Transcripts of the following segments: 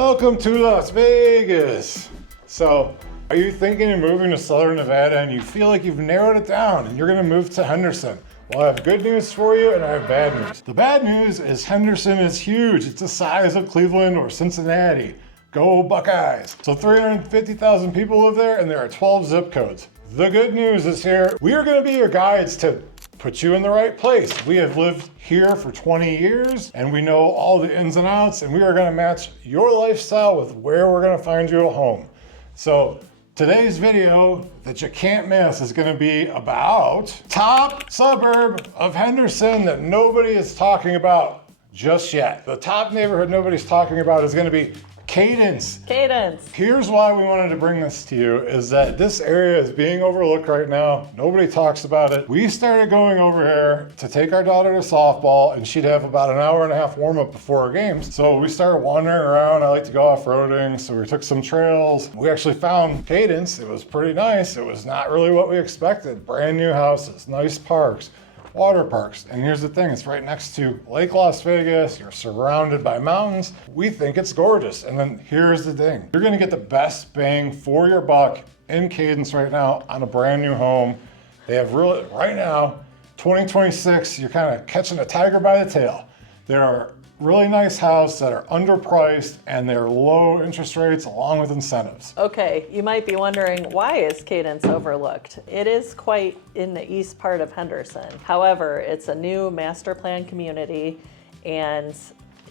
Welcome to Las Vegas. So, are you thinking of moving to Southern Nevada and you feel like you've narrowed it down and you're gonna move to Henderson? Well, I have good news for you and I have bad news. The bad news is Henderson is huge. It's the size of Cleveland or Cincinnati. Go Buckeyes. So 350,000 people live there and there are 12 zip codes. The good news is here, we are gonna be your guides to put you in the right place. We have lived here for 20 years and we know all the ins and outs, and we are gonna match your lifestyle with where we're gonna find you a home. So today's video that you can't miss is gonna be about top suburb of Henderson that nobody is talking about just yet. The top neighborhood nobody's talking about is gonna be Cadence. Cadence. Here's why we wanted to bring this to you is that this area is being overlooked right now. Nobody talks about it. We started going over here to take our daughter to softball and she'd have about an hour and a half warm up before our games. So we started wandering around. I like to go off-roading, so we took some trails. We actually found Cadence. It was pretty nice. It was not really what we expected. Brand new houses, nice parks, water parks. And here's the thing, it's right next to Lake Las Vegas. You're surrounded by mountains. We think it's gorgeous. And then here's the thing, you're gonna get the best bang for your buck in Cadence right now on a brand new home. They have really, right now, 2026, you're kind of catching a tiger by the tail. There are really nice houses that are underpriced and they're low interest rates along with incentives. Okay, you might be wondering, why is Cadence overlooked? It is quite in the east part of Henderson. However, it's a new master plan community and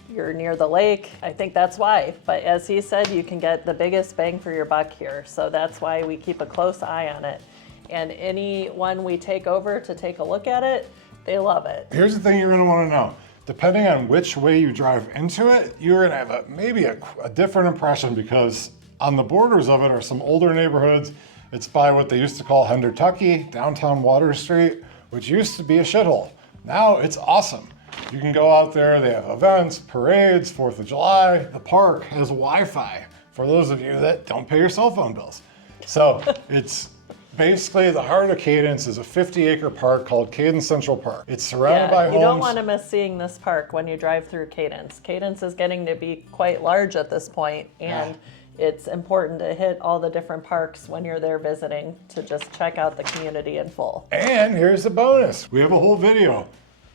you're near the lake. I think that's why. But as he said, you can get the biggest bang for your buck here. So that's why we keep a close eye on it. And anyone we take over to take a look at it, they love it. Here's the thing you're gonna wanna know. Depending on which way you drive into it, you're gonna have maybe a different impression, because on the borders of it are some older neighborhoods. It's by what they used to call Hendertucky, downtown Water Street, which used to be a shithole. Now it's awesome. You can go out there, they have events, parades, 4th of July. The park has Wi-Fi for those of you that don't pay your cell phone bills. So it's basically the heart of Cadence is a 50-acre park called Cadence Central Park. It's surrounded by homes. You don't want to miss seeing this park when you drive through Cadence. Cadence is getting to be quite large at this point, and it's important to hit all the different parks when you're there visiting to just check out the community in full. And here's the bonus. We have a whole video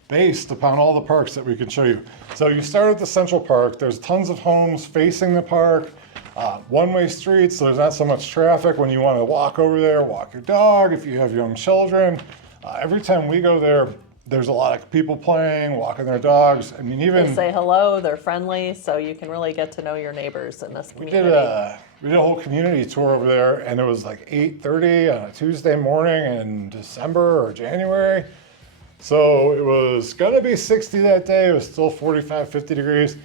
based upon all the parks that we can show you. So you start at the Central Park. There's tons of homes facing the park. One-way streets, so there's not so much traffic when you want to walk over there, walk your dog, if you have young children. Every time we go there, there's a lot of people playing, walking their dogs. I mean, even... They say hello, they're friendly, so you can really get to know your neighbors in this community. We did a whole community tour over there, and it was like 8:30 on a Tuesday morning in December or January. So it was gonna be 60 that day. It was still 45, 50 degrees.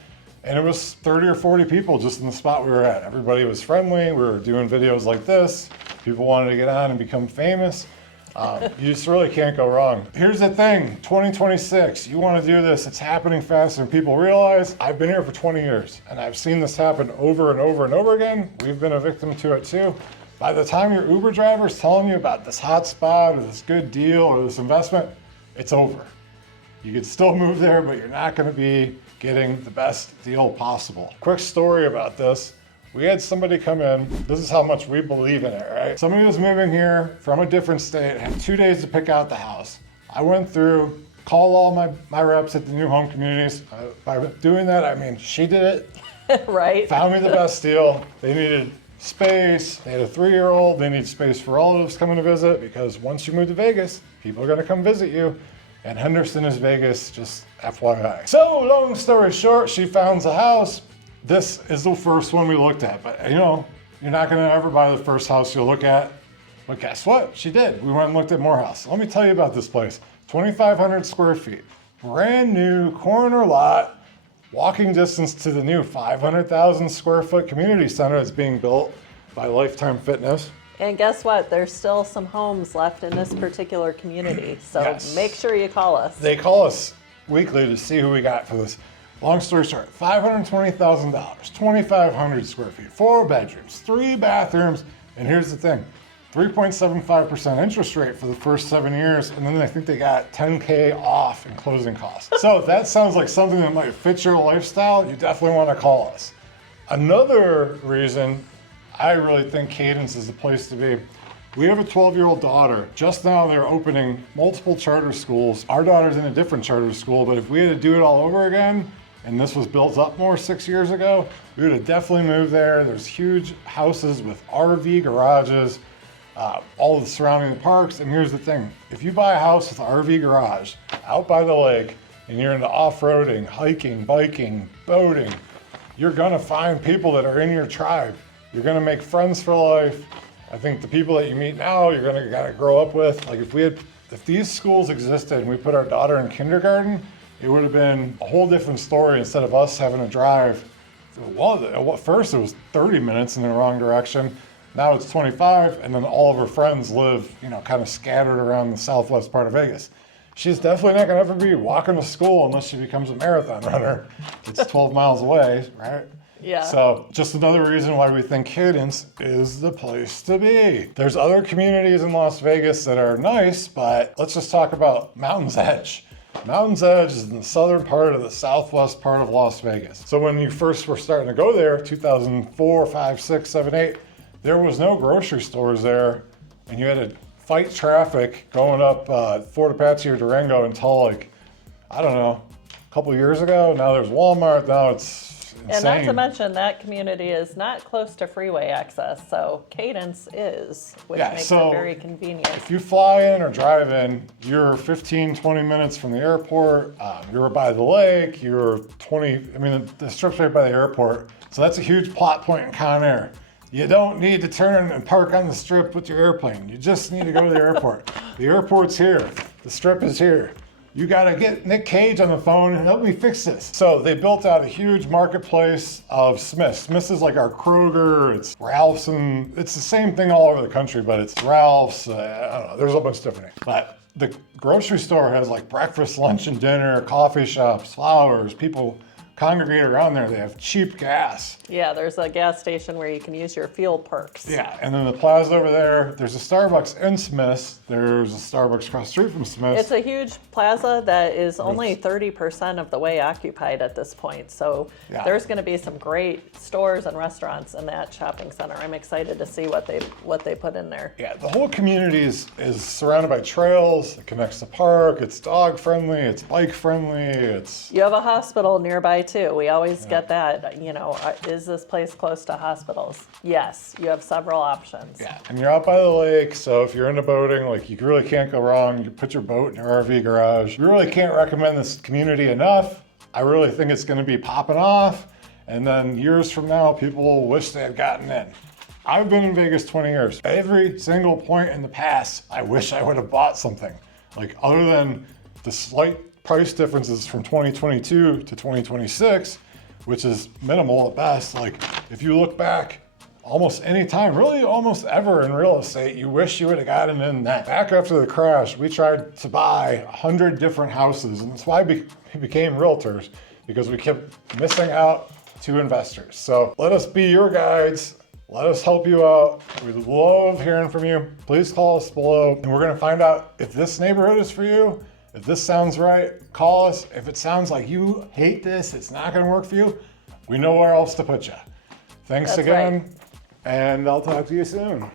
And it was 30 or 40 people just in the spot we were at. Everybody was friendly. We were doing videos like this. People wanted to get on and become famous. You just really can't go wrong. Here's the thing, 2026, you want to do this. It's happening faster than people realize. I've been here for 20 years and I've seen this happen over and over and over again. We've been a victim to it too. By the time your Uber driver is telling you about this hot spot or this good deal or this investment, it's over. You could still move there, but you're not going to be getting the best deal possible. Quick story about this. We had somebody come in. This is how much we believe in it, right? Somebody was moving here from a different state, had 2 days to pick out the house. I went through, called all my reps at the new home communities. By doing that, I mean, she did it. Right. Found me the best deal. They needed space. They had a 3-year-old. They need space for relatives coming to visit, because once you move to Vegas, people are gonna come visit you. And Henderson is Vegas, just FYI. So long story short, she found the house. This is the first one we looked at, but you know, you're not gonna ever buy the first house you'll look at. But guess what? She did. We went and looked at more houses. Let me tell you about this place. 2,500 square feet, brand new corner lot, walking distance to the new 500,000 square foot community center that's being built by Lifetime Fitness. And guess what? There's still some homes left in this particular community. So Yes. Make sure you call us. They call us weekly to see who we got for this. Long story short, $520,000, 2,500 square feet, 4 bedrooms, 3 bathrooms. And here's the thing, 3.75% interest rate for the first 7 years, and then I think they got $10K off in closing costs. So if that sounds like something that might fit your lifestyle, you definitely want to call us. Another reason I really think Cadence is the place to be. We have a 12-year-old daughter. Just now they're opening multiple charter schools. Our daughter's in a different charter school, but if we had to do it all over again, and this was built up more 6 years ago, we would have definitely moved there. There's huge houses with RV garages, all of the surrounding parks. And here's the thing, if you buy a house with an RV garage out by the lake and you're into off-roading, hiking, biking, boating, you're gonna find people that are in your tribe. You're gonna make friends for life. I think the people that you meet now, you're gonna gotta grow up with. Like if these schools existed and we put our daughter in kindergarten, it would have been a whole different story instead of us having to drive. Well, at first it was 30 minutes in the wrong direction. Now it's 25, and then all of her friends live, kind of scattered around the southwest part of Vegas. She's definitely not gonna ever be walking to school unless she becomes a marathon runner. It's 12 miles away, right? Yeah. So just another reason why we think Cadence is the place to be. There's other communities in Las Vegas that are nice, but let's just talk about Mountain's Edge. Mountain's Edge is in the southern part of the southwest part of Las Vegas. So when you first were starting to go there, 2004, 5, 6, 7, 8, there was no grocery stores there, and you had to fight traffic going up Fort Apache or Durango until a couple years ago. Now there's Walmart, now it's insane. And not to mention that community is not close to freeway access, so Cadence is, which makes it very convenient. If you fly in or drive in, you're 15, 20 minutes from the airport, you're by the lake, the strip's right by the airport, so that's a huge plot point in Con Air. You don't need to turn and park on the strip with your airplane. You just need to go to the airport. The airport's here, the strip is here. You gotta get Nick Cage on the phone and help me fix this. So they built out a huge marketplace of Smith's. Smith's is like our Kroger, it's Ralph's, and it's the same thing all over the country, but it's Ralph's, I don't know, there's a bunch of different names. But the grocery store has like breakfast, lunch, and dinner, coffee shops, flowers, people congregate around there. They have cheap gas. Yeah, there's a gas station where you can use your fuel perks. Yeah, and then the plaza over there, there's a Starbucks in Smith's. There's a Starbucks across the street from Smith's. It's a huge plaza that is only 30% of the way occupied at this point. So there's going to be some great stores and restaurants in that shopping center. I'm excited to see what they put in there. Yeah, the whole community is surrounded by trails. It connects to park. It's dog friendly. It's bike friendly. You have a hospital nearby too. We always get that. Is this place close to hospitals? Yes, you have several options. Yeah, and you're out by the lake, so if you're into boating, you really can't go wrong. You put your boat in your RV garage. We really can't recommend this community enough. I really think it's going to be popping off, and then years from now, people will wish they had gotten in. I've been in Vegas 20 years. Every single point in the past, I wish I would have bought something. Other than the slight price differences from 2022 to 2026, which is minimal at best. If you look back, almost any time, really almost ever in real estate, you wish you would have gotten in that. Back after the crash, we tried to buy 100 different houses, and that's why we became realtors, because we kept missing out to investors. So let us be your guides. Let us help you out. We love hearing from you. Please call us below, and we're gonna find out if this neighborhood is for you. If this sounds right, call us. If it sounds like you hate this, it's not gonna work for you, we know where else to put you. Thanks again, and I'll talk to you soon.